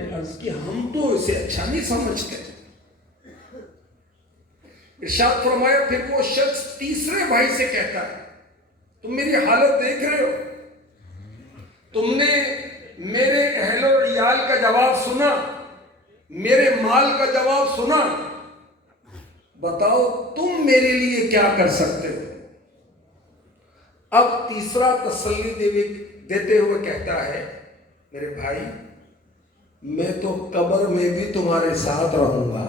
نے عرض کی ہم تو اسے اچھا نہیں سمجھتے. ارشاد فرمایا پھر وہ شخص تیسرے بھائی سے کہتا ہے تم میری حالت دیکھ رہے ہو, تم نے میرے اہل و عیال کا جواب سنا, میرے مال کا جواب سنا, بتاؤ تم میرے لیے کیا کر سکتے ہو. اب تیسرا تسلی دیتے ہوئے کہتا ہے میرے بھائی میں تو قبر میں بھی تمہارے ساتھ رہوں گا,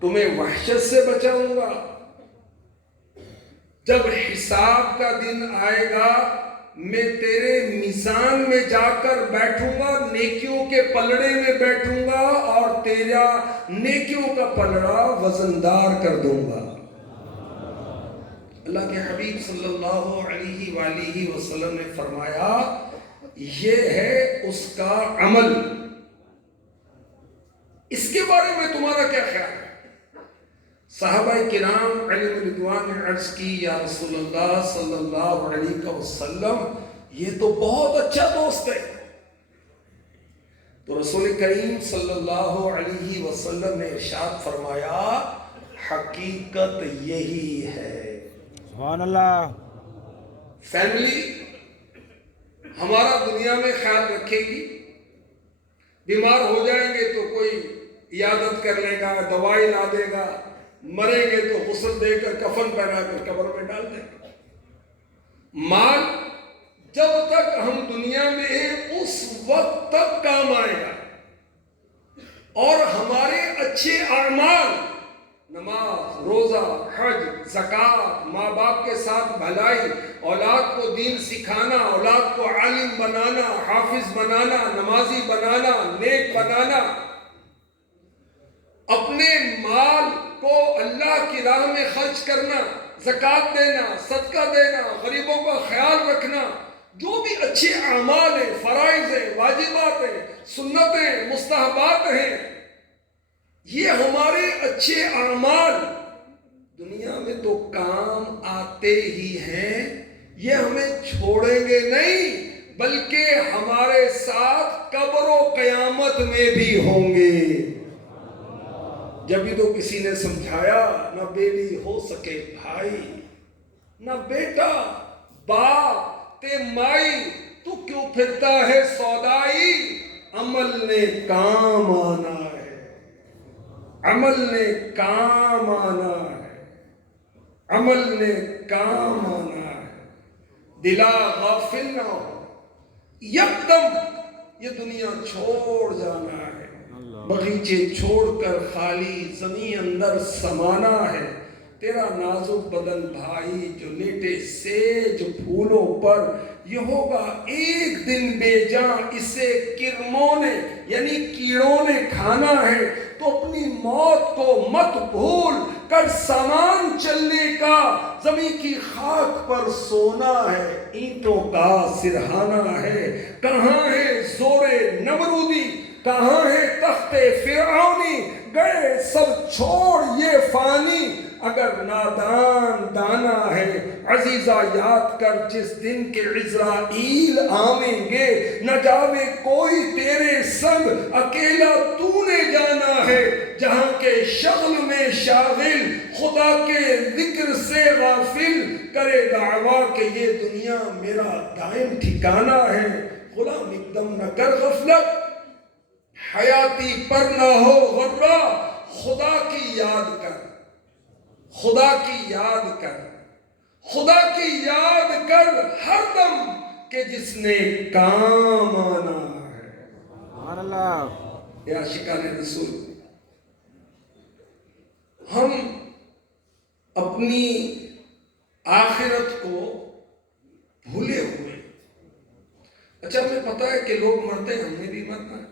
تمہیں وحشت سے بچاؤں گا. جب حساب کا دن آئے گا میں تیرے میزان میں جا کر بیٹھوں گا, نیکیوں کے پلڑے میں بیٹھوں گا اور تیرا نیکیوں کا پلڑا وزندار کر دوں گا. اللہ کے حبیب صلی اللہ علیہ وآلہ وسلم نے فرمایا یہ ہے اس کا عمل. اس کے بارے میں تمہارا کیا خیال ہے؟ صحابہ کرام علیہ رضوان نے عرض کی یا رسول اللہ صلی اللہ علیہ وسلم یہ تو بہت اچھا دوست ہے. تو رسول کریم صلی اللہ علیہ وسلم نے ارشاد فرمایا حقیقت یہی ہے. سبحان اللہ. فیملی ہمارا دنیا میں خیال رکھے گی, بیمار ہو جائیں گے تو کوئی عیادت کر لے گا, دوائی لا دے گا, مریں گے تو غسل دے کر کفن پہنا کر قبر میں ڈال دے گا. مال جب تک ہم دنیا میں ہیں اس وقت تک کام آئے گا, اور ہمارے اچھے اعمال نماز, روزہ, حج, زکوٰۃ, ماں باپ کے ساتھ بھلائی, اولاد کو دین سکھانا, اولاد کو عالم بنانا, حافظ بنانا, نمازی بنانا, نیک بنانا, اپنے مال کو اللہ کی راہ میں خرچ کرنا, زکوٰۃ دینا, صدقہ دینا, غریبوں کا خیال رکھنا, جو بھی اچھے اعمال ہیں, فرائض ہیں, واجبات ہیں, سنتیں, مستحبات ہیں, یہ ہمارے اچھے اعمال دنیا میں تو کام آتے ہی ہیں, یہ ہمیں چھوڑیں گے نہیں بلکہ ہمارے ساتھ قبر و قیامت میں بھی ہوں گے. جبھی تو کسی نے سمجھایا نہ بیٹی ہو سکے بھائی, نہ بیٹا باپ تے مائی, تو کیوں پھرتا ہے سودائی, عمل نے کام آنا ہے, عمل نے کام آنا ہے, عمل نے کام آنا ہے. دلا غافل نہ ہو, یکدم یہ دنیا چھوڑ جانا ہے, بغیچے چھوڑ کر خالی زمین اندر سمانا ہے. تیرا نازک بدن بھائی جو لیٹے سیج پھولوں پر, یہ ہوگا ایک دن بے جان, اسے کرموں نے یعنی کیڑوں نے کھانا ہے. تو اپنی موت کو مت بھول کر سامان چلنے کا, زمین کی خاک پر سونا ہے, اینٹوں کا سرہانا ہے. کہاں ہے زور نمرودی, کہاں ہے تخت فرعونی, گئے سب چھوڑ یہ فانی. اگر نادان دانا ہے عزیزہ یاد کر جس دن کے عزرائیل آئیں گے, نہ جاوے کوئی تیرے سنگ, اکیلا تو نے جانا ہے. جہاں کے شغل میں شاغل, خدا کے ذکر سے غافل, کرے دعویٰ کہ یہ دنیا میرا دائم ٹھکانہ ہے. غلام اقدم نہ کر غفلت, حیاتی پر نہ ہو غرہ, خدا کی یاد کر, خدا کی یاد کر, خدا کی یاد کر ہر دم کہ جس نے کام آنا ہے. سبحان اللہ. یا عاشقان رسول, ہم اپنی آخرت کو بھولے ہوئے. اچھا ہمیں پتا ہے کہ لوگ مرتے ہیں, ہم نے بھی مرنا ہے.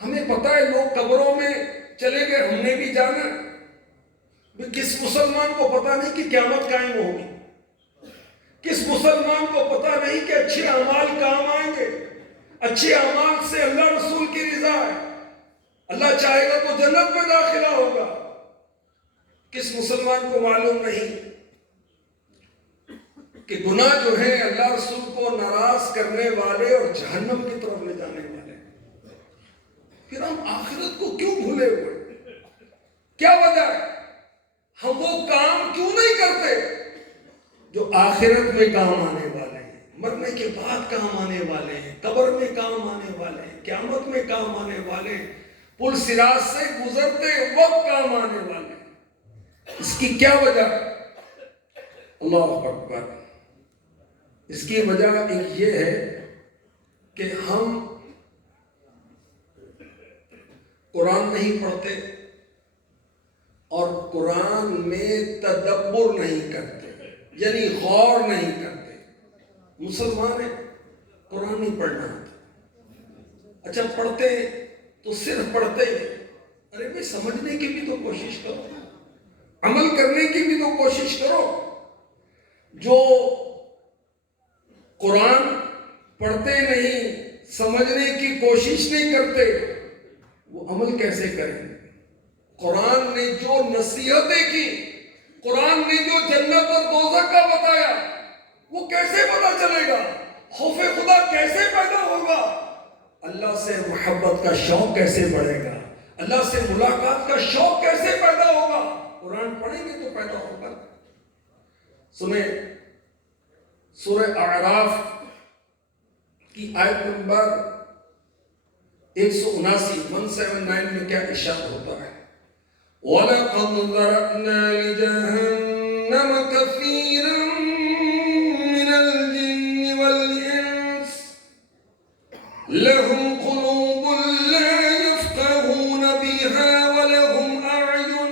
ہمیں پتا ہے لوگ قبروں میں چلے گئے, ہم نے بھی جانا ہے. کس مسلمان کو پتا نہیں کہ قیامت قائم ہوگی, کس مسلمان کو پتا نہیں کہ اچھے اعمال کام آئیں گے, اچھے اعمال سے اللہ رسول کی رضا ہے, اللہ چاہے گا تو جنت میں داخلہ ہوگا. کس مسلمان کو معلوم نہیں کہ گناہ جو ہے اللہ رسول کو ناراض کرنے والے اور جہنم کی طرف لے جانے والے. پھر ہم آخرت کو کیوں بھولے ہوئے؟ کیا وجہ ہے؟ ہم وہ کام کیوں نہیں کرتے جو آخرت میں کام آنے والے ہیں، مرنے کے بعد کام آنے والے ہیں، قبر میں کام آنے والے ہیں، قیامت میں کام آنے والے ہیں، پل صراط سے گزرتے وقت کام آنے والے ہیں؟ اس کی کیا وجہ ہے؟ اللہ اکبر۔ اس کی وجہ ایک یہ ہے کہ ہم قرآن نہیں پڑھتے اور قرآن میں تدبر نہیں کرتے، یعنی غور نہیں کرتے۔ مسلمان ہیں، قرآن نہیں پڑھنا آتا، اچھا پڑھتے ہیں تو صرف پڑھتے ہیں، ارے بھائی سمجھنے کی بھی تو کوشش کرو، عمل کرنے کی بھی تو کوشش کرو۔ جو قرآن پڑھتے نہیں، سمجھنے کی کوشش نہیں کرتے، وہ عمل کیسے کریں؟ قرآن نے جو نصیحتیں کی، قرآن نے جو جنت اور دوزخ کا بتایا، وہ کیسے پتا چلے گا؟ خوف خدا کیسے پیدا ہوگا؟ اللہ سے محبت کا شوق کیسے بڑھے گا؟ اللہ سے ملاقات کا شوق کیسے پیدا ہوگا؟ قرآن پڑھیں گے تو پیدا ہوگا۔ سنیں سورہ اعراف کی آیت نمبر 179 میں کیا ارشاد ہوتا ہے؟ وَلَقَدْ ذَرَأْنَا لِجَهَنَّمَ كَثِيرًا مِنَ الْجِنِّ وَالْإِنسِ لَهُمْ قُلُوبٌ لَا يَفْقَهُونَ بِهَا وَلَهُمْ أَعْيُنٌ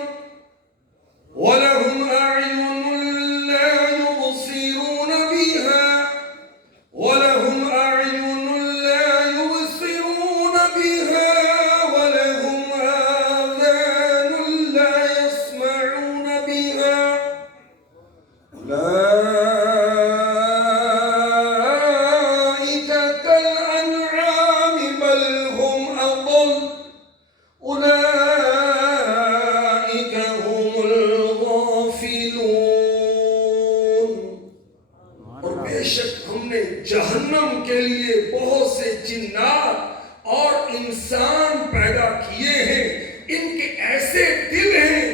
لَا يُبْصِرُونَ بِهَا وَلَهُمْ أَعْيُنٌ لَا يُبْصِرُونَ بِهَا وَلَهُمْ آذَانٌ لَا يَسْمَعُونَ بِهَا أُولَئِكَ كَالْأَنْعَامِ بَلْ هُمْ أَضَلُّ أُولَئِكَ هُمُ الْغَافِلُونَ۔ اور بے شک ہم نے جہنم کے لیے بہت سے جنات اور انسان پیدا کیے ہیں، ان کے ایسے دل ہیں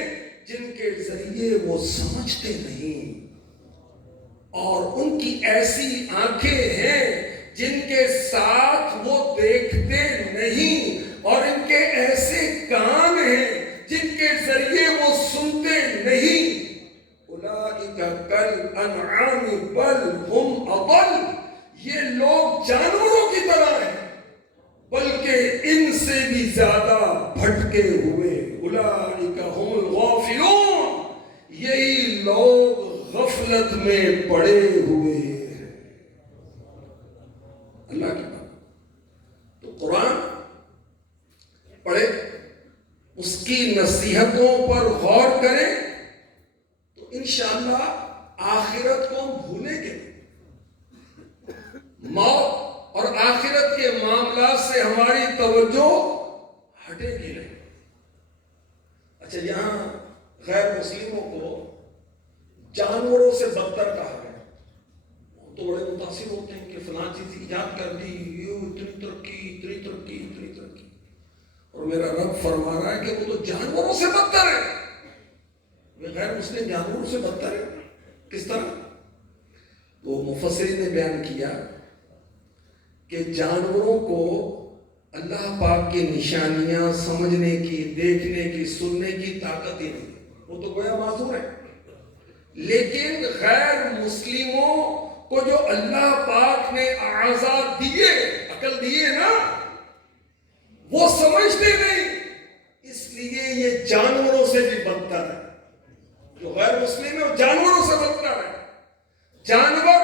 جن کے ذریعے وہ سمجھتے نہیں، اور ان کی ایسی آنکھیں ہیں جن کے ساتھ وہ دیکھتے نہیں، اور ان کے ایسے کان ہیں جن کے ذریعے وہ سنتے نہیں۔ اولئک کالانعام بل ہم اضل، یہ لوگ جانوروں کی طرح ہیں بلکہ ان سے بھی زیادہ بھٹکے ہوئے۔ اولئک ہم الغافلون، یہی لوگ غفلت میں پڑے ہوئے ہیں۔ اللہ کی بات تو قرآن پڑھے، اس کی نصیحتوں پر غور کریں تو انشاءاللہ آخرت کو ہم بھولیں گے، موت اور آخرت کے معاملات سے ہماری توجہ ہٹے گی نہیں۔ اچھا، یہاں غیر مسلموں کو جانوروں سے بدتر کہا گیا، وہ تو بڑے متاثر ہوتے ہیں کہ فلاں چیز ایجاد کر دی، اتنی ترقی اتنی ترقی اتنی ترقی، اور میرا رب فرما رہا ہے کہ وہ تو جانوروں سے بدتر ہے۔ وہ غیر مسلم جانوروں سے بدتر ہے، کس طرح؟ تو مفسرین نے بیان کیا کہ جانوروں کو اللہ پاک کی نشانیاں سمجھنے کی، دیکھنے کی، سننے کی طاقت ہی نہیں، وہ تو گویا معذور ہے۔ لیکن غیر مسلموں کو جو اللہ پاک نے اعضاء دیے، عقل دیے نا، وہ سمجھتے نہیں، اس لیے یہ جانوروں سے بھی بدتر ہے۔ جو غیر مسلم ہے وہ جانوروں سے بدتر ہے۔ جانور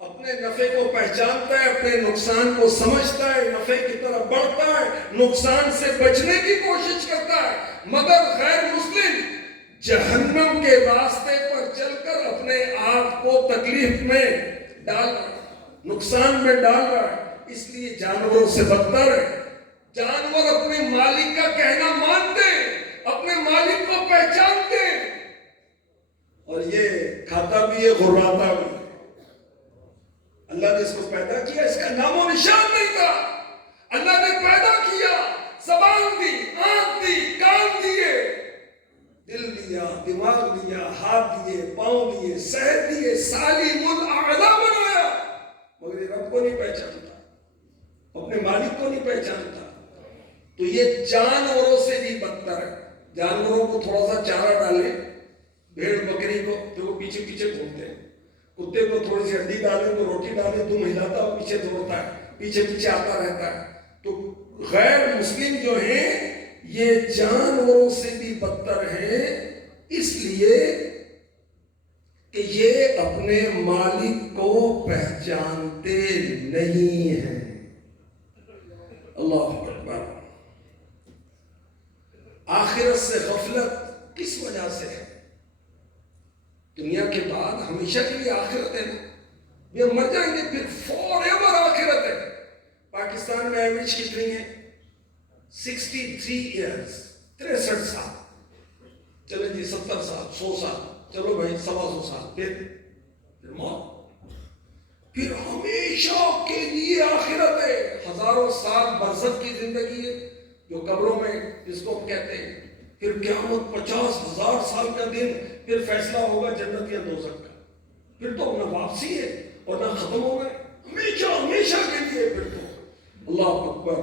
اپنے نفع کو پہچانتا ہے، اپنے نقصان کو سمجھتا ہے، نفع کی طرف بڑھتا ہے، نقصان سے بچنے کی کوشش کرتا ہے، مگر غیر مسلم جہنم کے راستے پر چل کر اپنے آپ کو تکلیف میں ڈال رہا ہے، نقصان میں ڈال رہا ہے، اس لیے جانوروں سے بدتر ہے۔ جانور اپنے مالک کا کہنا مانتے ہیں، اپنے مالک کو پہچانتے ہیں، اور یہ کھاتا بھی ہے، غراتا بھی ہے۔ اللہ نے اس کو پیدا کیا، اس کا نام و نشان نہیں تھا، اللہ نے پیدا کیا، زبان دیے، پاؤں دیے، صحت دیے، سالم الاعلیٰ بنایا، مگر یہ رب کو نہیں پہچانتا، اپنے مالک کو نہیں پہچانتا. تو یہ جانوروں سے بھی بدتر ہے. جانوروں کو تھوڑا سا چارہ ڈالے، بھیڑ بکری کو تو وہ پیچھے پیچھے گھومتے ہیں. کتے کو تھوڑی سی ہڈی ڈالے تو روٹی ڈالے تو ہلاتا اور پیچھے دوڑتا ہے، پیچھے پیچھے آتا رہتا ہے. تو غیر مسلم جو ہیں یہ جانوروں سے بھی بدتر ہیں، اس لیے کہ یہ اپنے مالک کو پہچانتے نہیں ہیں. اللہ اکبر. آخرت سے غفلت کس وجہ سے ہے؟ دنیا کے بعد ہمیشہ کے لیے آخرت ہے نا، یہ مر جائیں گے پھر فور ایور آخرت ہے. پاکستان میں ایوریج کتنی ہے؟ 63 ایئرز، 63 سال. چلیں جی 70 سال، 100 سال، چلو بھائی 125 سال، پھر موت. پھر ہمیشہ کے لیے آخرت ہے. ہزاروں سال برزخ کی زندگی ہے جو قبروں میں جس کو ہم کہتے ہیں. پھر قیامت 50,000 سال کا دن، پھر فیصلہ ہوگا جنت یا دوزخ کا. پھر تو نہ واپسی ہے اور نہ ختم ہو گئے، ہمیشہ ہمیشہ کے لیے. پھر تو اللہ اکبر.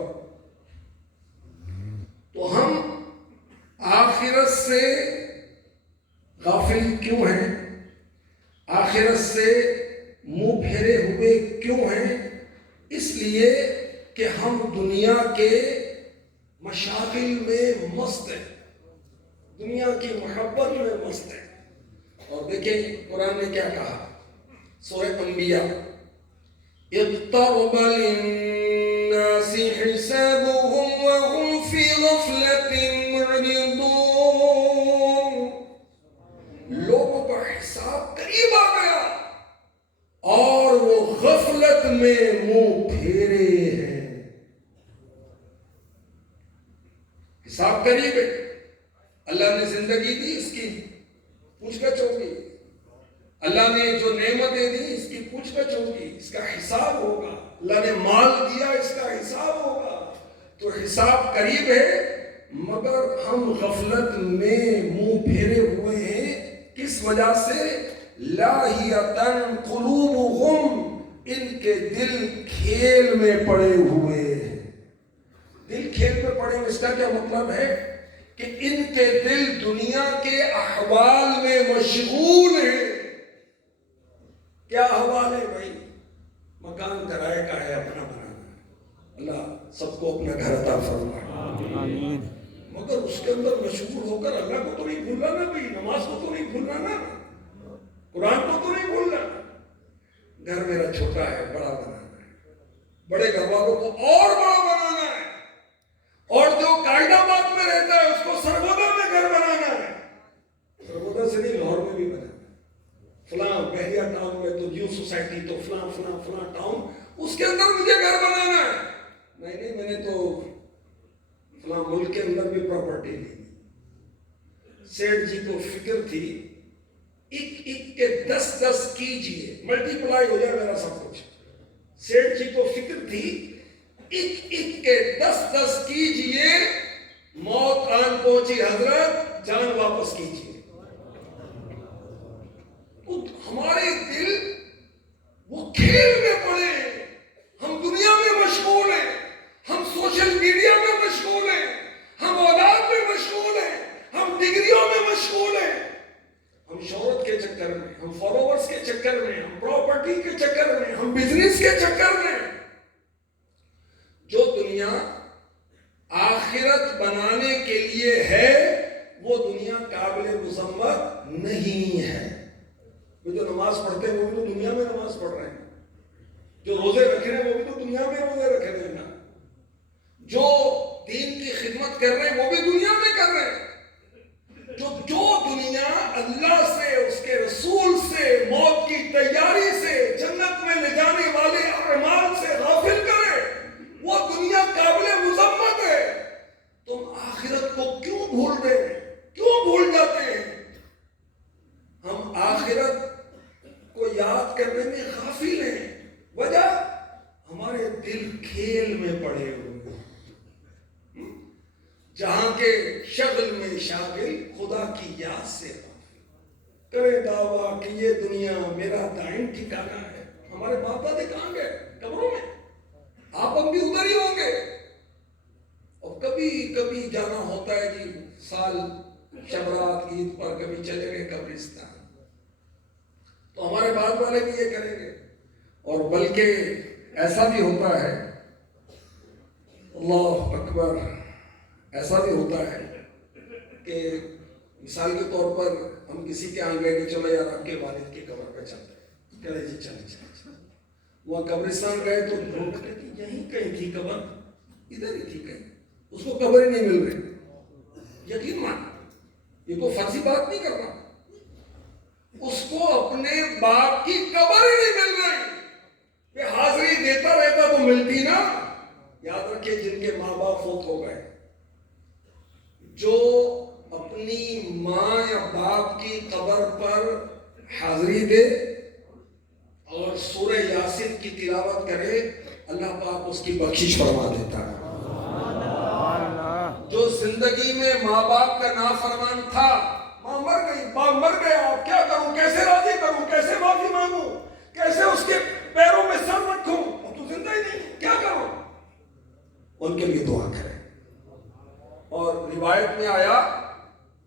تو ہم آخرت سے غافل کیوں ہیں؟ آخرت سے منہ پھیرے ہوئے کیوں ہیں؟ اس لیے کہ ہم دنیا کے مشاغل میں مست ہیں، دنیا کی محبت میں مست ہیں. اور دیکھیں قرآن نے کیا کہا سورہ انبیاء: اقترب للناس حسابهم وهم في غفلة معرضون. لوگوں کا حساب قریب آ گیا اور وہ غفلت میں منہ پھیرے ہیں. حساب قریب ہے. اللہ نے زندگی دی، اس کی پوچھ گچھ ہوگی. اللہ نے جو نعمتیں دی اس کی پوچھ گچھ ہوگی، اس کا حساب ہوگا. اللہ نے مال دیا، اس کا حساب ہوگا. تو حساب قریب ہے، مگر ہم غفلت میں منہ پھیرے ہوئے ہیں. کس وجہ سے؟ لاہیۃً قلوبہم، ان کے دل کھیل میں پڑے ہوئے ہیں. دل کھیل میں پڑے ہوئے، اس کا کیا مطلب ہے؟ کہ ان کے دل دنیا کے احوال میں مشغول ہیں. کیا احوال ہے بھائی؟ مکان کرائے کا ہے، اپنا بنانا ہے. اللہ سب کو اپنا گھر عطا فرمائے، آمین. مگر اس کے اندر مشغول ہو کر اللہ کو تو نہیں بھولنا نا بھائی، نماز کو تو نہیں بھولنا نا، قرآن کو تو نہیں بھولنا. گھر میرا چھوٹا ہے، بڑا بنانا ہے. بڑے گھر والوں کو اور بڑا بنانا ہے، اور جو قائد آباد میں رہتا ہے اس کو سرگودا میں گھر بنانا ہے. سرگودا سے نہیں، لاہور میں بھی بنانا ہے. فلاں بحریہ ٹاؤن میں تو نیو سوسائٹی، تو فلاں فلاں فلاں ٹاؤن، اس کے اندر مجھے گھر بنانا ہے. نہیں، میں نے تو فلاں ملک کے اندر بھی پراپرٹی لی. سیٹھ جی کو فکر تھی ایک ایک کے 10 کیجئے، ملٹی پلائی ہو جائے میرا سب کچھ. سیٹھ جی کو فکر تھی ایک ایک کے 10 کیجئے، موت آن پہنچی حضرت، جان واپس کیجئے. ہمارے دل وہ کھیل میں پڑے ہیں. ہم دنیا میں مشغول ہیں، ہم سوشل میڈیا میں مشغول ہیں، ہم اولاد میں مشغول ہیں، ہم ڈگریوں میں مشغول ہیں، ہم شہرت کے چکر میں، ہم فالوورز کے چکر میں، ہم پراپرٹی کے چکر میں، ہم بزنس کے چکر میں. جو دنیا آخرت بنانے کے لیے ہے وہ دنیا قابل مذمت نہیں ہے. وہ جو نماز پڑھتے ہیں وہ بھی تو دنیا میں نماز پڑھ رہے ہیں، جو روزے رکھ رہے ہیں وہ بھی تو دنیا میں روزے رکھ رہے ہیں، جو دین کی خدمت کر رہے ہیں وہ بھی دنیا میں کر رہے ہیں. جو دنیا اللہ سے، اس کے رسول سے، موت کی تیاری سے، جنت میں لے جانے والے اعمال سے غافل کرے، وہ دنیا قابل مذمت ہے. تم آخرت کو کیوں بھول رہے ہیں؟ کیوں بھول جاتے ہیں؟ ہم آخرت کو یاد کرنے میں غافل ہیں. وجہ ہمارے دل کھیل میں پڑے ہوئے ہیں، جہاں کے شغل میں شاغل، خدا کی یاد سے غافل. کرے دعویٰ کہ یہ دنیا میرا دائم ٹھکانا ہے. ہمارے باپ دادے کہاں گئے؟ قبروں میں. آپ ہم بھی ادھر ہی ہوں گے. اور کبھی کبھی جانا ہوتا ہے جی، سال شبرات عید پر کبھی چلے گئے قبرستان. تو ہمارے بعد والے بھی یہ کریں گے. اور بلکہ ایسا بھی ہوتا ہے، اللہ اکبر، ایسا بھی ہوتا ہے کہ مثال کے طور پر ہم کسی کے آن گئے کہ چلو یار آپ کے والد کی قبر پہ چلتے ہیں، کہہ رہے جی چلے. وہاں قبرستان گئے تو ڈھونڈتے کہ یہیں کہیں تھی قبر، ادھر ہی تھی کہیں، اس کو قبر ہی نہیں مل رہی. یقین مان، یہ کوئی فرضی بات نہیں کر رہا، اس کو اپنے باپ کی قبر ہی نہیں مل رہی. یہ حاضری دیتا رہتا تو ملتی نا. یاد رکھیں جن کے ماں باپ فوت ہو گئے، جو اپنی ماں یا باپ کی قبر پر حاضری دے اور سورہ یاسین کی تلاوت کرے، اللہ پاک اس کی بخشش فرما دیتا ہے. جو زندگی میں ماں باپ کا نافرمان تھا، ماں مر گئی، باپ مر گیا، اب کیا کروں، کیسے راضی کروں، کیسے معافی مانگوں، کیسے اس کے پیروں میں سر رکھوں، اب تو زندہ ہی نہیں، کیا کروں. ان کے لیے دعا کریں. اور روایت میں آیا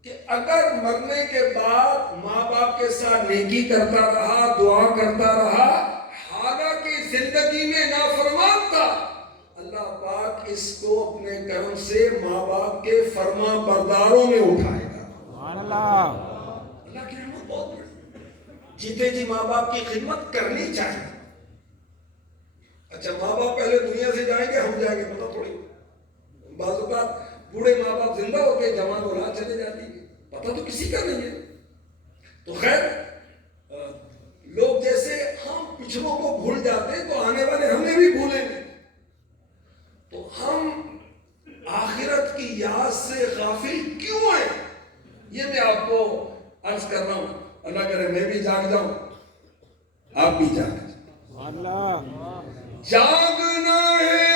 کہ اگر مرنے کے بعد ماں باپ کے ساتھ نیکی کرتا رہا، دعا کرتا رہا، حالانکہ زندگی میں نافرمان تھا، اللہ پاک اس کو اپنے کرم سے ماں باپ کے فرما برداروں میں اٹھائے گا. اللہ کی رحمت بہت بڑی. جیتے جی ماں باپ کی خدمت کرنی چاہیے. اچھا ماں باپ پہلے دنیا سے جائیں گے، ہم جائیں گے، پتہ تھوڑی. بعض اوقات بوڑھے ماں باپ زندہ ہوتے، جوان اولاد چلے جاتی ہے، پتہ تو کسی کا نہیں ہے. تو خیر، لوگ جیسے ہم پچھلوں کو بھول جاتے ہیں تو آنے والے ہمیں بھی بھولیں گے. تو ہم آخرت کی یاد سے غافل کیوں ہیں؟ یہ میں آپ کو عرض کر رہا ہوں. اللہ کرے میں بھی جاگ جاؤں، آپ بھی جاگ جاؤں. جاگنا ہے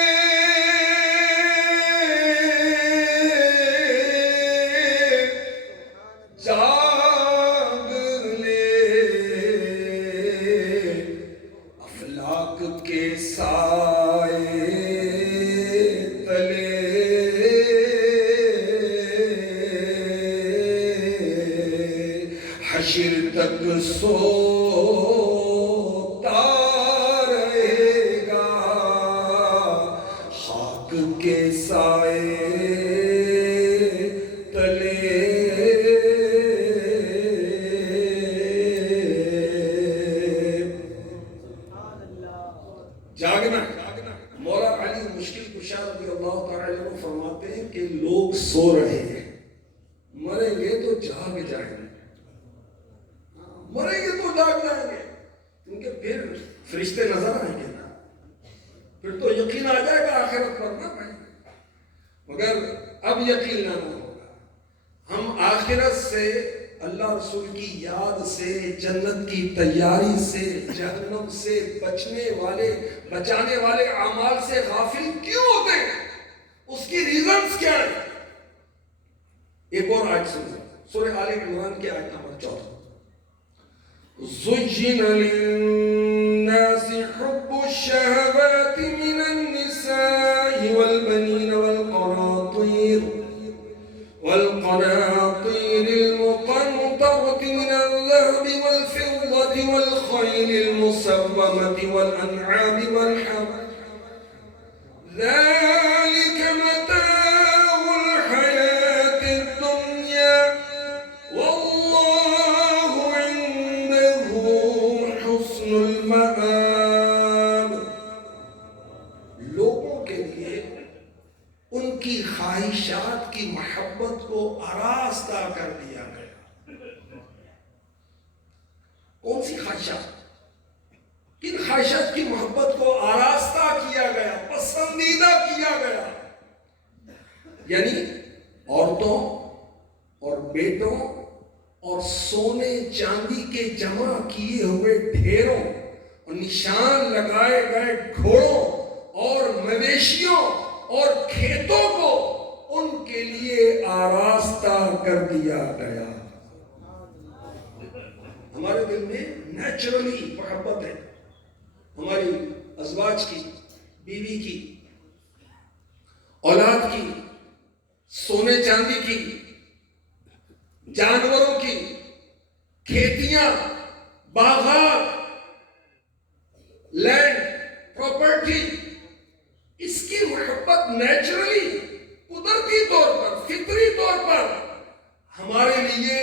تک سوتا رہے گا، خاک کے سائے تلے. جاگنا. مولا علی مشکل کشا رضی اللہ تعالی عنہ فرماتے ہیں کہ لوگ سو رہے ہیں، مریں گے تو جاگ جائیں گے، مریں گے تو جاگ جائیں گے، کیونکہ پھر فرشتے نظر آئیں گے نا، پھر تو یقین آ جائے گا آخرت پر نا بھائی. مگر اب یقین نہ ہوگا. ہم آخرت سے، اللہ رسول کی یاد سے، جنت کی تیاری سے، جہنم سے بچانے والے اعمال سے غافل کیوں ہوتے ہیں؟ اس کی ریزنز کیا ہیں؟ ایک اور آیت سنیں، سورہ آل عمران کی آیت نمبر 14. زُيِّنَ لِلنَّاسِ حُبُّ الشَّهَوَاتِ مِنَ النِّسَاءِ وَالْبَنِينَ والقناطير المقنطرة من الذهب والفضة والخيل المسومة والأنعام والحرث ذلك متاع الحياة الدنيا والله عنده حسن المآب. لوگوں کے لیے ان کی خواہشات کی محبت کو آراستہ کر دیا گیا. کون سی خواہشات؟ کن خواہشات کی محبت کو آراستہ کیا گیا، پسندیدہ کیا گیا؟ یعنی عورتوں اور بیٹوں اور سونے چاندی کے جمع کیے ہوئے ڈھیروں اور نشان لگائے گئے گھوڑوں اور مویشیوں اور کھیتوں کو ان کے لیے آراستہ کر دیا گیا. نیچرلی محبت ہے ہماری ازواج کی، بیوی کی، اولاد کی، سونے چاندی کی، جانوروں کی، کھیتیاں، باغات، لینڈ، پراپرٹی، اس کی محبت نیچرلی، قدرتی طور پر، فطری طور پر ہمارے لیے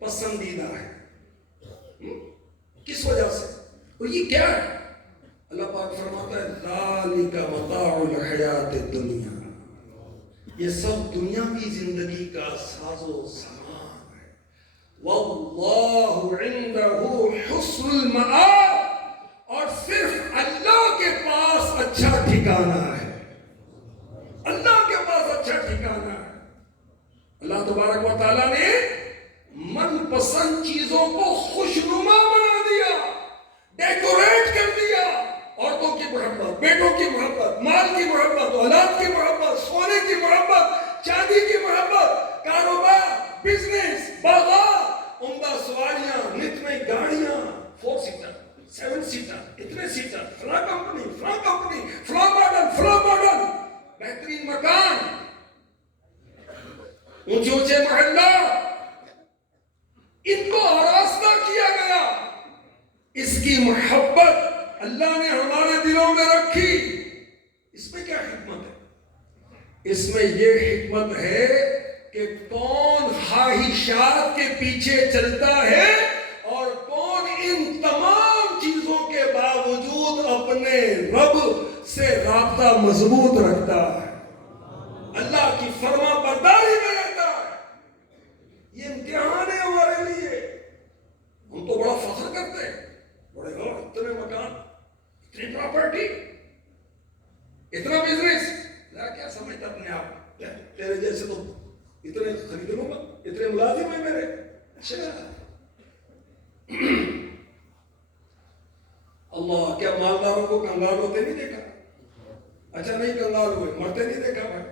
پسندیدہ ہے۔ کس وجہ سے؟ اور یہ کیا ہے؟ اللہ پاک فرماتا ہے ذالک متاع الحیات الدنیا، یہ سب دنیاوی زندگی کا ساز و سامان ہے۔ واللہ عندہ حسن المآب، اور صرف اللہ کے پاس اچھا ٹھکانہ ہے، اللہ کے پاس اچھا ٹھکانہ ہے۔ اللہ تبارک و تعالیٰ نے من پسند چیزوں کو خوشنما بنا دیا، ڈیکوریٹ کر دیا۔ عورتوں کی محبت، بیٹوں کی محبت، مال کی محبت، اولاد کی محبت، سونے کی محبت، چاندی کی محبت، کاروبار، بزنس، باغات، عمدہ سواریاں، نت نئی گاڑیاں، 4 سیٹر، 7 سیٹر، اتنے سیٹر، فلاں کمپنی، فلاں ماڈل، بہترین مکان، اونچے اونچے محلہ، ان کو آراستہ کیا گیا۔ اس کی محبت اللہ نے ہمارے دلوں میں رکھی۔ اس میں کیا حکمت ہے؟ اس میں یہ حکمت ہے کہ کون خواہشات کے پیچھے چلتا ہے اور کون ان تمام چیزوں کے باوجود اپنے رب سے رابطہ مضبوط رکھتا ہے، اللہ کی فرما برداری میں رہتا ہے۔ یہ امتحان ہے ہمارے لیے۔ ہم تو بڑا فخر کرتے ہیں، بڑے گھر، اتنے مکان، اتنی پراپرٹی، اتنا بزنس، کیا سمجھتا اپنے آپ؟ تیرے جیسے تو اتنے خرید لوں گا، اتنے ملازم ہیں میرے۔ اچھا اللہ، کیا مالداروں کو کنگال ہوتے نہیں دیکھا؟ اچھا نہیں کنگال ہوئے، مرتے نہیں دیکھا بھائی؟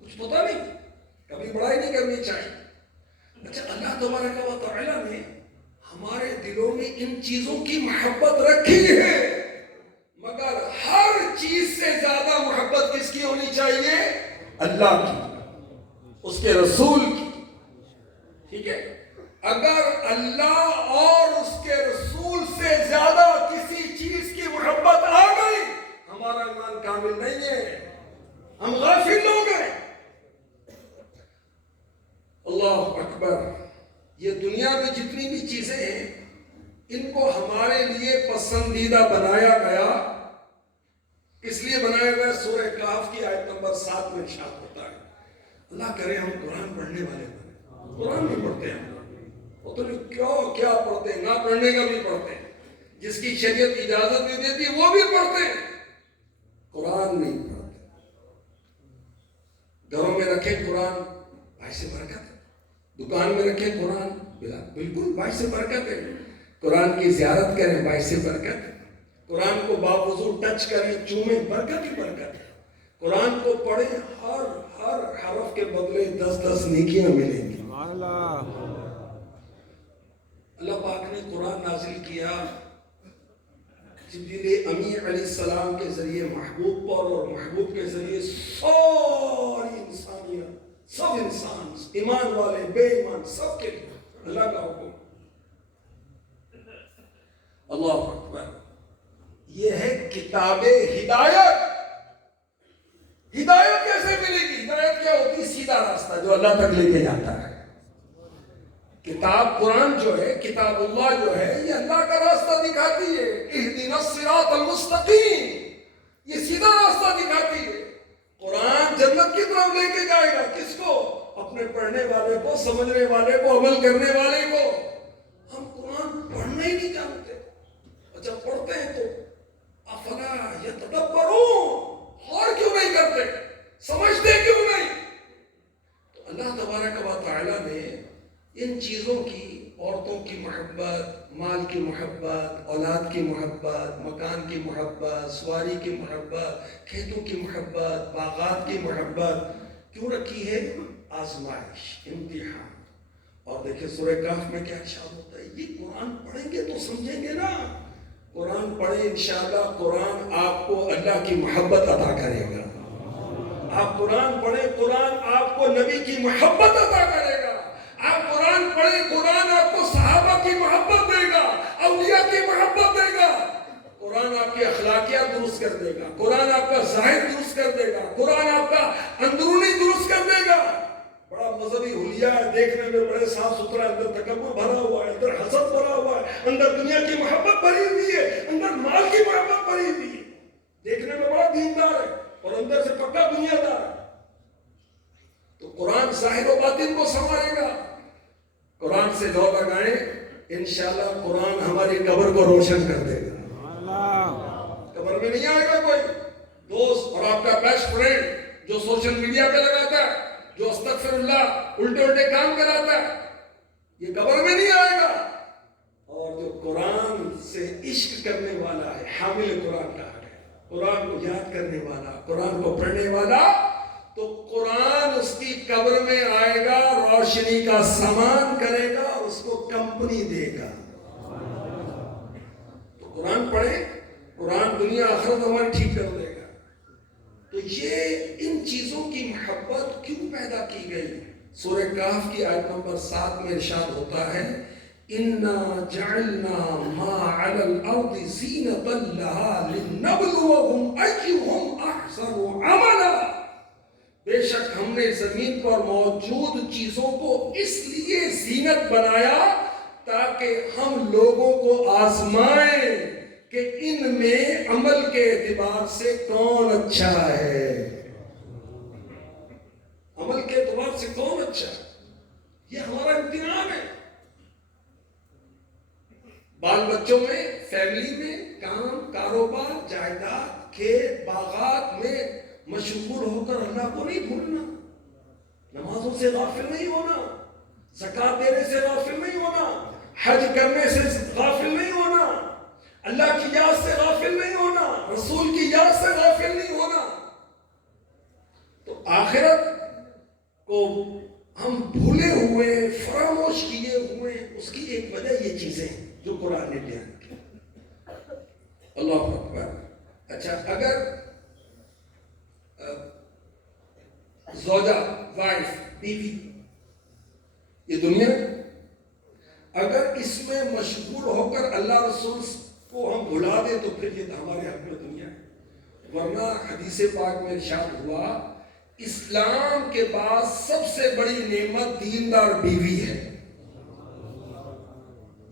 کچھ پتا نہیں، کبھی بڑائی نہیں کرنی چاہیے۔ اچھا، اللہ تبارک و تعالیٰ نے ہمارے دلوں میں ان چیزوں کی محبت رکھی ہے، مگر ہر چیز سے زیادہ محبت کس کی ہونی چاہیے؟ اللہ کی، اس کے رسول کی۔ ٹھیک ہے؟ اگر اللہ اور اس کے رسول سے زیادہ کسی چیز کی محبت آ گئی، ہمارا ایمان کامل نہیں ہے، ہم غافل لوگ ہیں۔ اللہ اکبر۔ یہ دنیا میں جتنی بھی چیزیں ہیں، ان کو ہمارے لیے پسندیدہ بنایا گیا۔ اس لیے بنایا گیا، سورہ کہف کی آیت نمبر 7 میں ارشاد ہوتا ہے، اللہ کرے ہم قرآن پڑھنے والے بنیں۔ قرآن نہیں پڑھتے ہم، وہ تو کیا پڑھتے ہیں، نہ پڑھنے کا بھی پڑھتے ہیں، جس کی شریعت اجازت نہیں دیتی وہ بھی پڑھتے ہیں، قرآن نہیں پڑھتے۔ گھروں میں رکھیں قرآن، بھائی سے برکت ہے۔ دکان میں رکھیں قرآن، بالکل بھائی سے برکت ہے۔ قرآن کی زیارت کریں، بھائی سے برکت ہے۔ قرآن کو باوضو ٹچ کریں، چومیں، برکت ہی برکت ہے۔ قرآن کو پڑھیں، ہر حرف کے بدلے 10 نیکیاں ملیں گی۔ اللہ پاک نے قرآن نازل کیا جبریل امی علیہ السلام کے ذریعے محبوب پر، اور محبوب کے ذریعے ساری انسانیت، سب انسان، ایمان والے، بے ایمان، سب کے لیے اللہ کا حکم۔ اللہ اکبر۔ یہ ہے کتاب ہدایت۔ ہدایت کیسے ملے گی؟ ہدایت کیا ہوتی ہے؟ سیدھا راستہ جو اللہ تک لے کے جاتا ہے۔ کتاب قرآن جو ہے، کتاب اللہ جو ہے، یہ اللہ کا راستہ دکھاتی ہے۔ اہدنا الصراط المستقیم، یہ سیدھا راستہ دکھاتی ہے۔ قرآن جنت کی طرف لے کے جائے گا، کس کو؟ اپنے پڑھنے والے کو، سمجھنے والے کو، عمل کرنے والے کو۔ ہم قرآن پڑھنا ہی نہیں جانتے۔ اچھا پڑھتے ہیں تو افلا یتدبرون، غور کیوں نہیں کرتے؟ سمجھتے کیوں نہیں؟ تو اللہ تبارک و تعالیٰ نے ان چیزوں کی، عورتوں کی محبت، مال کی محبت، اولاد کی محبت، مکان کی محبت، سواری کی محبت، کھیتوں کی محبت، باغات کی محبت کیوں رکھی ہے؟ آزمائش، امتحان۔ اور دیکھیں سورہ کہف میں کیا ارشاد ہوتا ہے، یہ قرآن پڑھیں گے تو سمجھیں گے نا. قرآن پڑھیں انشاءاللہ قرآن آپ کو اللہ کی محبت عطا کرے گا. آپ قرآن پڑھیں قرآن آپ کو نبی کی محبت عطا کرے گا. آپ قرآن پڑھیں قرآن آپ کو صحابہ کی محبت دے گا، اولیاء کی محبت دے گا. قرآن آپ کی اخلاقیات درست کر دے گا، قرآن آپ کا ظاہر درست کر دے گا، قرآن آپ کا اندرونی درست کر دے گا. بڑا مذہبی حلیہ ہے، دیکھنے میں بڑے صاف ستھرا، اندر تکبر بھرا ہوا ہے، اندر حسد بھرا ہوا ہے، اندر دنیا کی محبت بھری ہوئی ہے، اندر مال کی محبت بھری ہوئی ہے. دیکھنے میں بڑا دیندار ہے اور اندر سے پکا دنیا دار ہے. تو قرآن ظاہر و باطن کو سنوارے گا. قرآن سے دو لگائیں انشاءاللہ قرآن ہماری قبر کو روشن کر دے گا. قبر میں نہیں آئے گا کوئی دوست اور آپ کا بیسٹ فرینڈ جو سوشل میڈیا پہ لگاتا ہے، جو استغفر اللہ الٹے کام کراتا ہے، یہ قبر میں نہیں آئے گا. اور جو قرآن سے عشق کرنے والا ہے، حامل قرآن کہا ہے، قرآن کو یاد کرنے والا، قرآن کو پڑھنے والا، تو قرآن اس کی قبر میں آئے گا، روشنی کا سامان کرے گا اور اس کو کمپنی دے گا. تو قرآن پڑھیں، قرآن دنیا آخرت ہماری ٹھیک کر دے گا. تو یہ ان چیزوں کی محبت کیوں پیدا کی گئی؟ سورہ کہف کی آیت نمبر 7 میں ارشاد ہوتا ہے اِنَّا جَعَلْنَا مَا عَلَى الْأَرْضِ زِينَةً لَهَا لِنَبْلُوَهُمْ أَيُّهُمْ أَحْسَنُ عَمَلًا. بے شک ہم نے زمین پر موجود چیزوں کو اس لیے زینت بنایا تاکہ ہم لوگوں کو آزمائیں کہ ان میں عمل کے اعتبار سے کون اچھا ہے. عمل کے اعتبار سے کون اچھا ہے، یہ ہمارا امتحان ہے. بال بچوں میں، فیملی میں، کام کاروبار، جائیداد، کھیت باغات میں مشغول ہو کر اللہ کو نہیں بھولنا، نمازوں سے غافل نہیں ہونا، زکوٰۃ دینے سے غافل نہیں ہونا، حج کرنے سے غافل نہیں ہونا، اللہ کی یاد سے غافل نہیں ہونا، رسول کی یاد سے غافل نہیں ہونا. تو آخرت کو ہم بھولے ہوئے، فراموش کیے ہوئے، اس کی ایک وجہ یہ چیزیں جو قرآن نے بیان کی. اللہ اکبر. اچھا، اگر زوجہ، وائف، بیوی، یہ دنیا اگر اس میں مشغول ہو کر اللہ رسول کو ہم بھلا دیں تو پھر یہ ہمارے حق میں دنیا ہے. ورنہ حدیث پاک میں ارشاد ہوا اسلام کے بعد سب سے بڑی نعمت دیندار بیوی ہے.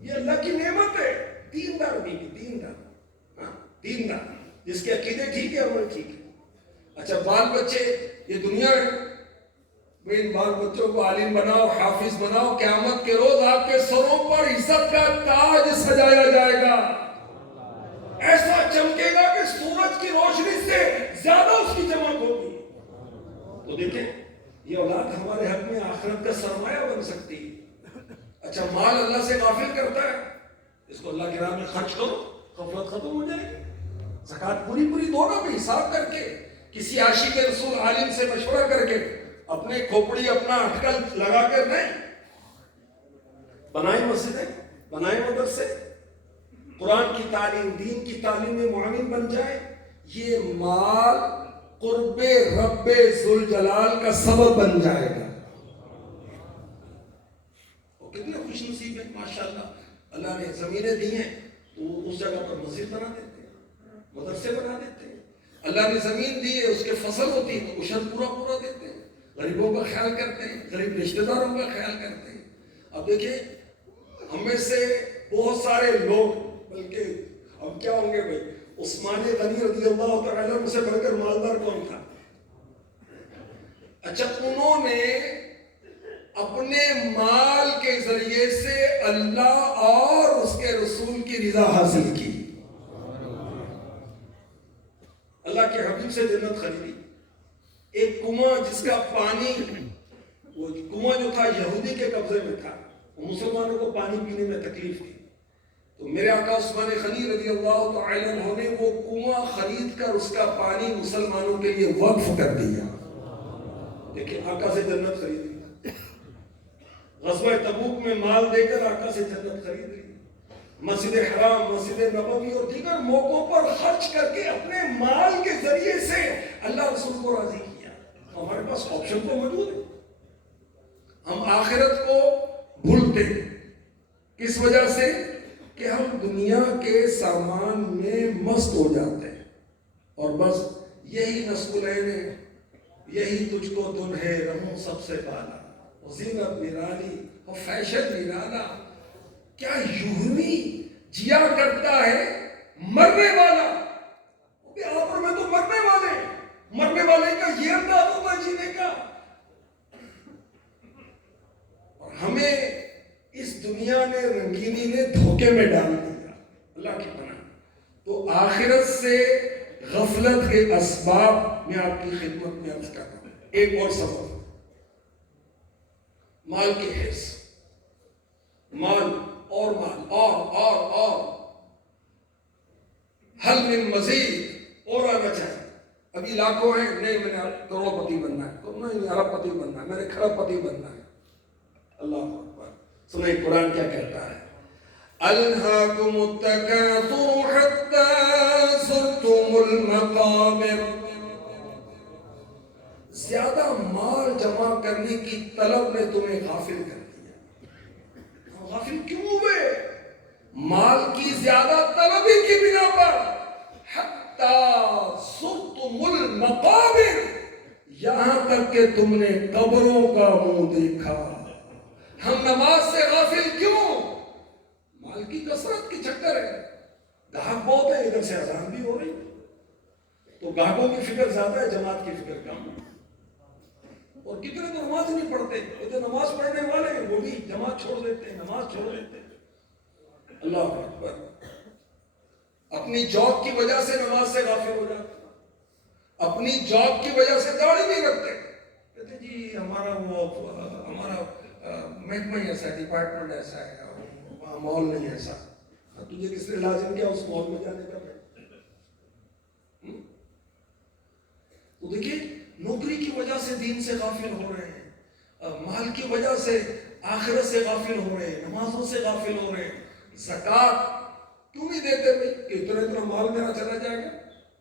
یہ اللہ کی نعمت ہے، دیندار بیوی، دیندار جس کے عقیدے ٹھیک ہے، عمل ٹھیک ہے. اچھا، بال بچے، یہ دنیا ہے. میں ان بال بچوں کو عالم بناؤ، حافظ بناؤ، قیامت کے روز آپ کے سروں پر عزت کا تاج سجایا جائے گا، ایسا چمکے گا کہ سورج کی روشنی سے زیادہ اس کی چمک ہوگی. تو دیکھیں یہ اولاد ہمارے حق میں آخرت کا سرمایہ بن سکتی ہے. اچھا، مال اللہ سے غافل کرتا ہے، اس کو اللہ کی راہ میں خرچ کرو، غفلت ختم ہو جائے گی. زکوٰۃ پوری دو نا، بھی حساب کر کے، کسی عاشق رسول عالم سے مشورہ کر کے، اپنے کھوپڑی اپنا اٹکل لگا کر نہیں. بنائیں مسجدیں، بنائیں مدرسے، قرآن کی تعلیم، دین کی تعلیم میں معاون بن جائے. یہ مال قرب رب ذوالجلال کا سبب بن جائے گا. اور کتنے خوش نصیب ہیں ماشاءاللہ، اللہ نے زمینیں دی ہیں تو اس جگہ پر مسجد بنا دیتے ہیں، مدرسے بنا دیتے ہیں. اللہ نے زمین دی ہے، اس کے فصل ہوتی ہے تو اشر پورا دیتے ہیں، غریبوں کا خیال کرتے ہیں، غریب رشتہ داروں کا خیال کرتے ہیں. اب دیکھیں ہم میں سے بہت سارے لوگ، بلکہ ہم کیا ہوں گے بھائی، عثمان غنی رضی اللہ تعالیٰ عنہ سے بڑھ کر مالدار کون تھا؟ اچھا، انہوں نے اپنے مال کے ذریعے سے اللہ اور اس کے رسول کی رضا حاصل کی. اللہ کے حبیب سے جنت خریدی. ایک کنواں جس کا پانی، وہ کنواں جو تھا یہودی کے قبضے میں تھا، مسلمانوں کو پانی پینے میں تکلیف تھی، تو میرے آقا عثمان غنی رضی اللہ تعالیٰ عنہ نے وہ کنواں خرید کر اس کا پانی مسلمانوں کے لیے وقف کر دیا. دیکھیں آقا سے جنت خریدی. غزوہ تبوک میں مال دے کر آقا سے جنت خرید لی، مسجد حرام، مسجد نبوی اور دیگر موقعوں پر خرچ کر کے اپنے مال کے ذریعے سے اللہ رسول کو راضی کیا۔ ہمارے پاس آپشن تو موجود ہے، ہم آخرت کو بھولتے ہیں۔ کس وجہ سے؟ کہ ہم دنیا کے سامان میں مست ہو جاتے ہیں، اور بس یہی نسلین ہے، یہی تجھ کو دن ہے رہوں سب سے بالا، زینت نرالی اور فیشن نرالا۔ کیا یونی جیا کرتا ہے مرنے والا؟ آخر میں تو مرنے والے کا یہ انداز ہوتا ہے جینے کا۔ اور ہمیں اس دنیا نے، رنگینی نے دھوکے میں ڈال دیا، اللہ کی پناہ۔ تو آخرت سے غفلت کے اسباب میں آپ کی خدمت میں عرض کرتا ہوں۔ ایک اور سبب، مال کی حرص، مال اور حل من مزید، اور آنا چاہیے۔ ابھی لاکھوں ہیں، نہیں میں نے کروڑ پتی بننا ہے، نہیں ارب پتی بننا ہے، میں نے کھرب پتی بننا ہے۔ اللہ اکبر۔ سنیں قرآن کیا کہتا ہے؟ الہاکم التکاثر حتی زرتم المقابر۔ زیادہ مال جمع کرنے کی طلب نے تمہیں غافل کر دیا۔ غافل کیوں ہوئے؟ مال کی زیادہ طلبی کی بنا پر۔ حتی زرتم المقابر، یہاں تک کہ تم نے قبروں کا منہ دیکھا۔ ہم نماز سے غافل کیوں؟ مال کی کثرت کی چکر ہے، گاہک بہت ہے، ادھر سے اذان بھی ہو رہی، تو گاہکوں کی فکر زیادہ ہے، جماعت کی فکر کم۔ اور کتنے تو نماز نہیں پڑھتے، وہ جو نماز پڑھنے والے ہیں وہ بھی جماعت چھوڑ دیتے ہیں، نماز چھوڑ دیتے ہیں۔ اللہ اکبر۔ اپنی جاب کی وجہ سے نماز سے غافل ہو جاتے، اپنی جاب کی وجہ سے داڑھی نہیں رکھتے، کہتے جی ہمارا محکمہ ہی ایسا ہے، ڈپارٹمنٹ ایسا ہے، وہاں ماحول نہیں ایسا۔ تجھے کس نے لازم کیا اس ماحول میں جانے کا؟ تو دیکھیے، نوکری کی وجہ سے دین سے غافل ہو رہے ہیں، مال کی وجہ سے آخرت سے غافل ہو رہے ہیں، نمازوں سے غافل ہو رہے ہیں۔ زکوٰۃ کیوں نہیں دیتے بھائی کہ اتنا مال میرا چلا جائے گا؟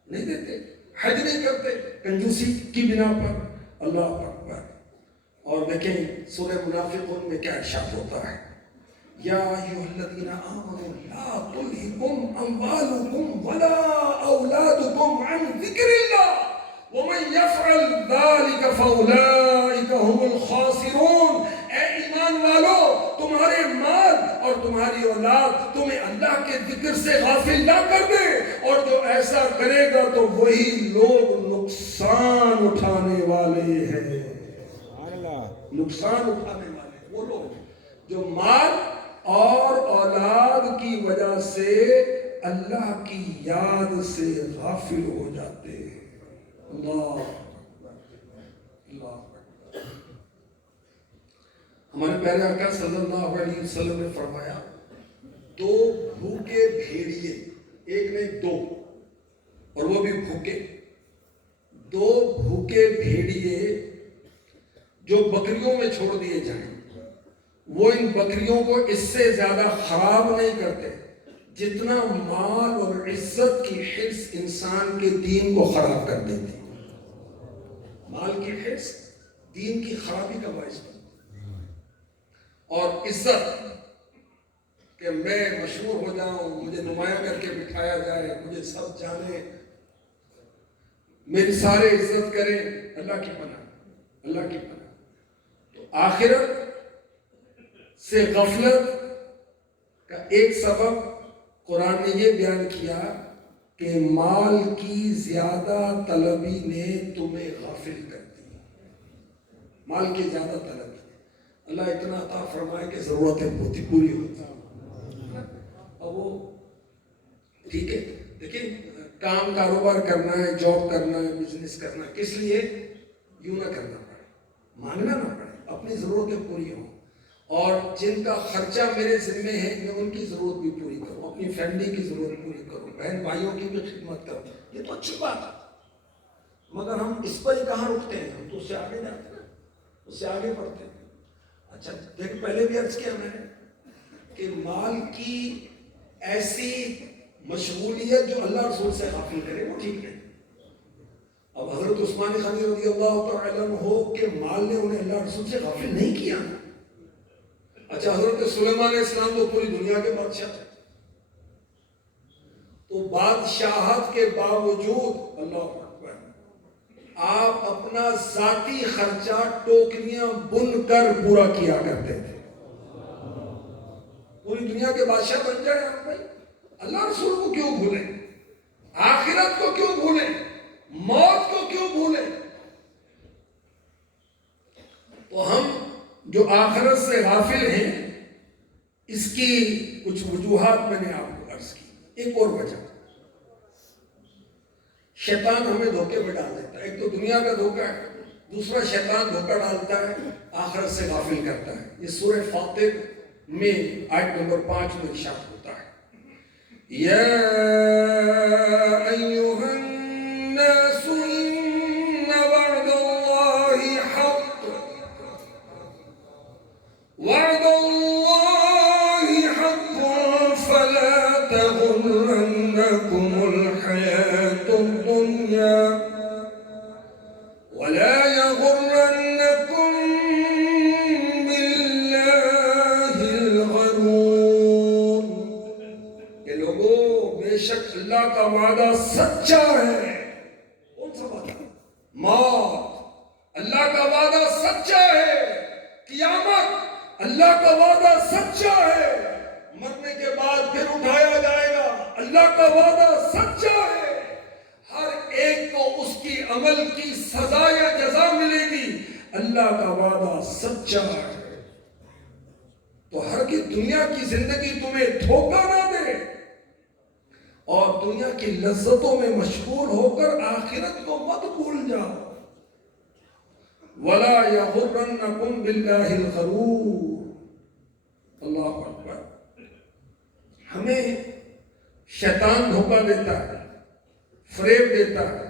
نہیں دیتے۔ حج نہیں کرتے کنجوسی کی بنا پر۔ اللہ اکبر۔ اور دیکھیں سورہ منافقون میں کیا ارشاد ہوتا ہے؟ یا ایھا الذین آمنوا لا تلھکم اموالکم ولا اولادکم عن ذکر اللہ ومن یفعل ذلک فاولئک هم الخاسرون۔ اے ایمان والو، تمہارے مال اور تمہاری اولاد تمہیں اللہ کے ذکر سے غافل نہ کر دے، اور جو ایسا کرے گا تو وہی لوگ نقصان اٹھانے والے ہیں۔ نقصان اٹھانے والے وہ لوگ جو مال اور اولاد کی وجہ سے اللہ کی یاد سے غافل ہو جاتے ہیں۔ اللہ اللہ۔ ہمارے پیارے آقا صلی اللہ علیہ وسلم نے فرمایا، دو بھوکے بھیڑیے، ایک نہیں دو، اور وہ بھی بھوکے، دو بھوکے بھیڑیے جو بکریوں میں چھوڑ دیے جائیں، وہ ان بکریوں کو اس سے زیادہ خراب نہیں کرتے جتنا مال اور عزت کی حرص انسان کے دین کو خراب کر دیتی۔ مال کی حرص دین کی خرابی کا باعث بنتی، اور عزت کہ میں مشہور ہو جاؤں، مجھے نمایاں کر کے بٹھایا جائے، مجھے سب جانے، میری سارے عزت کریں۔ اللہ کی پناہ، اللہ کی پناہ۔ آخرت سے غفلت کا ایک سبب قرآن نے یہ بیان کیا کہ مال کی زیادہ طلبی نے تمہیں غافل کر دی۔ مال کی زیادہ طلبی نے، اللہ اتنا عطا فرمائے کہ ضرورتیں بہت ہی پوری ہوتی ہیں، اور وہ ٹھیک ہے۔ دیکھیں، کام کاروبار کرنا ہے، جاب کرنا ہے، بزنس کرنا ہے، کس لیے؟ یوں نہ کرنا پڑے، مانگنا نہ پڑے، اپنی ضرورتیں پوری ہوں، اور جن کا خرچہ میرے ذمے ہے میں ان کی ضرورت بھی پوری کروں، اپنی فیملی کی ضرورت پوری کروں، بہن بھائیوں کی بھی خدمت کروں۔ یہ تو اچھی بات ہے، مگر ہم اس پر ہی کہاں رکتے ہیں؟ ہم تو اس سے آگے جاتے ہیں، اس سے آگے بڑھتے ہیں۔ اچھا دیکھ پہلے بھی عرض کیا میں نے کہ مال کی ایسی مشغولیت جو اللہ رسول سے غافل کرے وہ ٹھیک ہے. اب حضرت عثمان غنی رضی اللہ تعالی عنہ کہ مال نے انہیں اللہ رسول سے غافل نہیں کیا. اچھا حضرت سلیمان علیہ السلام تو پوری دنیا کے بادشاہ تھے, تو بادشاہت کے باوجود اللہ اکبر آپ اپنا ذاتی خرچہ ٹوکریاں بن کر پورا کیا کرتے تھے. پوری دنیا کے بادشاہ بن جائیں آپ بھائی, اللہ رسول کو کیوں بھولیں, آخرت کو کیوں بھولیں, موت کو کیوں بھولیں. تو ہم جو آخرت سے غافل ہیں اس کی کچھ وجوہات میں نے آپ کو عرض کی. ایک اور وجہ, شیطان ہمیں دھوکے میں ڈال دیتا ہے. ایک تو دنیا کا دھوکہ ہے, دوسرا شیطان دھوکہ ڈالتا ہے, آخرت سے غافل کرتا ہے. یہ سورہ فاطر میں آیت نمبر 5 میں ارشاد ہوتا ہے, یا ایھا الناس ان وعد اللہ حق وعد اللہ حق فلا تغرنکم الحیاۃ الدنیا ولا یغرنکم بے شک اللہ کا وعدہ سچا ہے. کون سا وعدہ؟ موت. اللہ کا وعدہ سچا ہے. قیامت اللہ کا وعدہ سچا ہے. مرنے کے بعد پھر اٹھایا جائے گا, اللہ کا وعدہ سچا ہے. ہر ایک کو اس کی عمل کی سزا یا جزا ملے گی, اللہ کا وعدہ سچا ہے. تو ہر کی دنیا کی زندگی تمہیں دھوکہ نہ دے اور دنیا کی لذتوں میں مشغول ہو کر آخرت کو مت بھول جاؤ. وَلَا يَغُرَّنَّكُمْ بِاللَّهِ الْغَرُورُ. اللہ اکبر. ہمیں شیطان دھوکہ دیتا ہے, فریب دیتا ہے.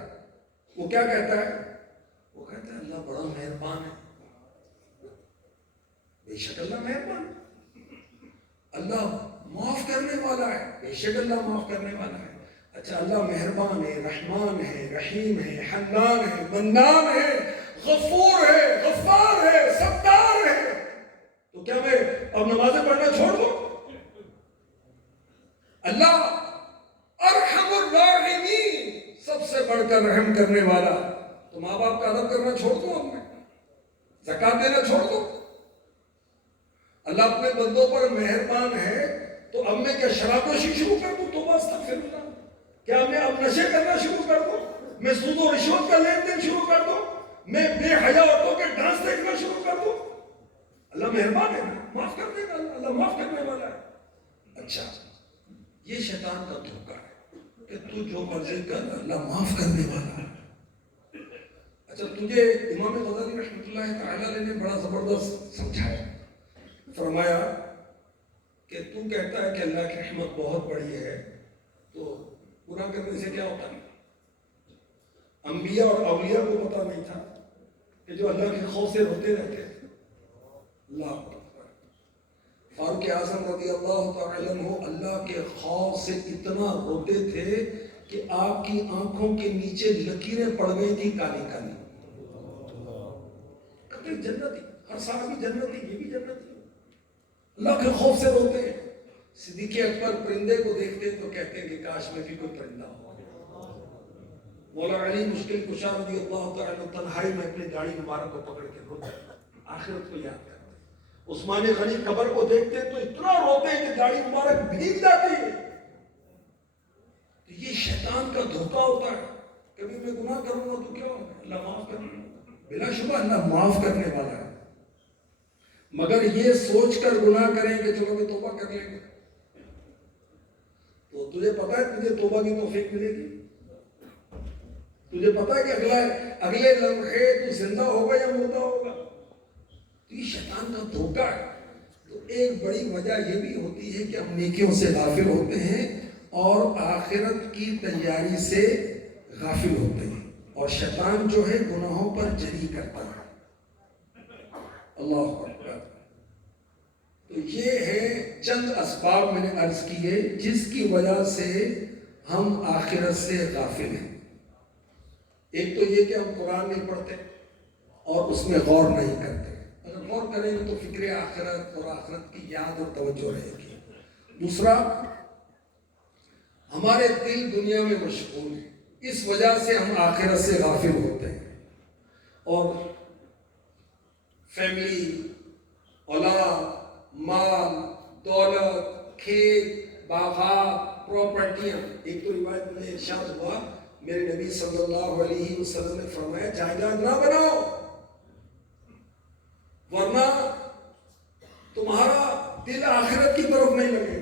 وہ کیا کہتا ہے؟ وہ کہتا ہے اللہ بڑا مہربان ہے. بے شک اللہ مہربان ہے, اللہ معاف کرنے والا ہے. بے شک اللہ معاف کرنے والا ہے. اچھا اللہ مہربان ہے, رحمان ہے, رحیم ہے, حنان ہے, منان ہے, غفور ہے, غفار ہے, ستار ہے, تو کیا میں اب نمازیں پڑھنا چھوڑ دوں؟ اللہ ارحم الراحمین, سب سے بڑھ کر رحم کرنے والا, تو ماں باپ کا ادب کرنا چھوڑ دوں, اب میں زکات دینا چھوڑ دوں؟ اللہ اپنے بندوں پر مہربان ہے, تو اب میں کیا شراب نوشی شروع کر دوں؟ توبہ استغفر اللہ. کیا میں اب نشے کرنا شروع کر دوں؟ میں سود و رشوت کا لین دین شروع کر دوں؟ میں بے حیا عورتوں کے ڈانس دیکھنا شروع کر دوں؟ اللہ مہربان ہے, معاف کر دے گا, اللہ معاف کرنے والا ہے. اچھا یہ شیطان کا دھوکہ ہے کہ تو جو مرضی کر, اللہ معاف کرنے والا ہے. اچھا تجھے امام غزالی رحمۃ اللہ تعالی علیہ نے بڑا زبردست سمجھایا, فرمایا کہ تو کہتا ہے کہ اللہ کی رحمت بہت بڑی ہے, تو گناہ کرنے سے کیا ہوتا ہے؟ انبیاء اور اولیاء کو پتا نہیں تھا کہ جو اللہ کے خوف سے روتے رہتے تھے. اللہ اکبر. فاروق اعظم رضی اللہ تعالی عنہ اللہ کے خوف سے اتنا روتے تھے کہ آپ کی آنکھوں کے نیچے لکیریں پڑ گئی تھی کالی کالی. کتنی جنتی, ہر صحابی جنتی, یہ بھی جنتی, اللہ کے خوف سے روتے ہیں. صدیق اکبر پرندے کو دیکھتے تو کہتے ہیں کہ کاش میں بھی کوئی پرندہ ہو. مولا علی مشکل کشا رضی اللہ تعالی تنہائی میں اپنی داڑھی مبارک کو پکڑ کے روتے, آخرت کو یاد کرتے. عثمان غنی قبر کو دیکھتے تو اتنا روتے کہ داڑھی مبارک بھیگ جاتی ہے. یہ شیطان کا دھوکہ ہوتا ہے. کبھی میں گناہ کروں گا تو کیا ہوگا؟ اللہ معاف کرنے والا, بلا شبہ اللہ معاف کرنے والا ہے, مگر یہ سوچ کر گناہ کریں کہ چلو میں توبہ کر لیں گے. تو تجھے پتا ہے تجھے توبہ کی توفیق ملے گی؟ تجھے پتا ہے کہ اگلے لمحے تو زندہ ہوگا یا مردہ ہوگا؟ تو یہ شیطان کا دھوکہ ہے. تو ایک بڑی وجہ یہ بھی ہوتی ہے کہ ہم نیکیوں سے غافل ہوتے ہیں اور آخرت کی تیاری سے غافل ہوتے ہیں, اور شیطان جو ہے گناہوں پر جری کرتا ہے. اللہ اکبر. تو یہ ہے چند اسباب میں نے عرض کیے جس کی وجہ سے ہم آخرت سے غافل ہیں. ایک تو یہ کہ ہم قرآن نہیں پڑھتے اور اس میں غور نہیں کرتے. اگر غور کریں گے تو فکر آخرت اور آخرت کی یاد اور توجہ رہے گی. دوسرا، ہمارے دل دنیا میں مشغول ہیں، اس وجہ سے ہم آخرت سے غافل ہوتے ہیں. اور فیملی، اولاد، مال، دولت، کھیت، باغات، پراپرٹیاں. ایک تو روایت میں ارشاد ہوا، میرے نبی صلی اللہ علیہ وسلم نے فرمایا جائیداد نہ بناؤ ورنہ تمہارا دل آخرت کی طرف نہیں لگے.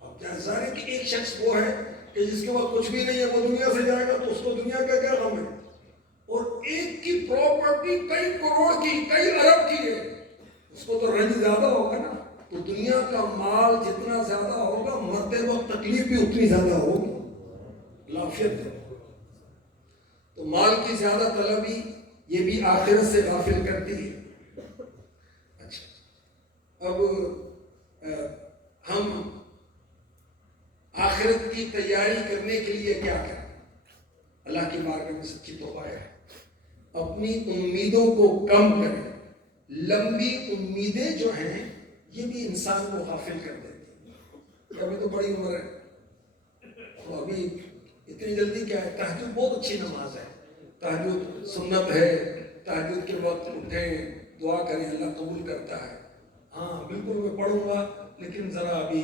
اب کیا ظاہر ہے کہ ایک شخص وہ ہے کہ جس کے پاس کچھ بھی نہیں ہے، وہ دنیا سے جائے گا تو اس کو دنیا کا کیا غم ہے. اور ایک کی پراپرٹی کئی کروڑ کی، کئی ارب کی ہے، اس کو تو رنج زیادہ ہوگا نا. تو دنیا کا مال جتنا زیادہ ہوگا مرتے وقت تکلیف بھی اتنی زیادہ ہوگی. لافیت ہے. تو مال کی زیادہ طلبی یہ بھی آخرت سے غافل کرتی ہے. اچھا، اب ہم آخرت کی تیاری کرنے کے لیے کیا کریں؟ اللہ کی بارگاہ میں سچی توبہ ہے، اپنی امیدوں کو کم کریں. لمبی امیدیں جو ہیں یہ بھی انسان کو غافل کر دیتی ہیں. ابھی تو بڑی عمر ہے تو ابھی اتنی جلدی کیا ہے. تہجد بہت اچھی نماز ہے، تہجد سنت ہے. تہجد کے وقت اٹھیں، دعا کریں، اللہ قبول کرتا ہے. ہاں بالکل میں پڑھوں گا لیکن ذرا ابھی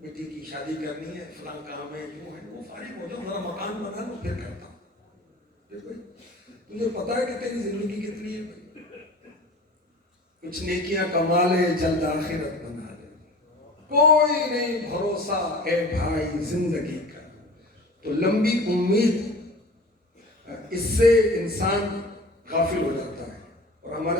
بیٹی کی شادی کرنی ہے، فلاں کام ہے، یوں ہے، وہ فارغ ہو جاؤ، ذرا مکان بنا لو پھر کرتا ہوں. تجھے پتا ہے کہ تیری زندگی کتنی ہے. کچھ نیکیاں کما لے، جلد آخرت بنا لے. کوئی نہیں بھروسہ اے بھائی زندگی کا. تو لمبی امید اس سے انسان غافل ہو جاتا ہے. اور ہمارے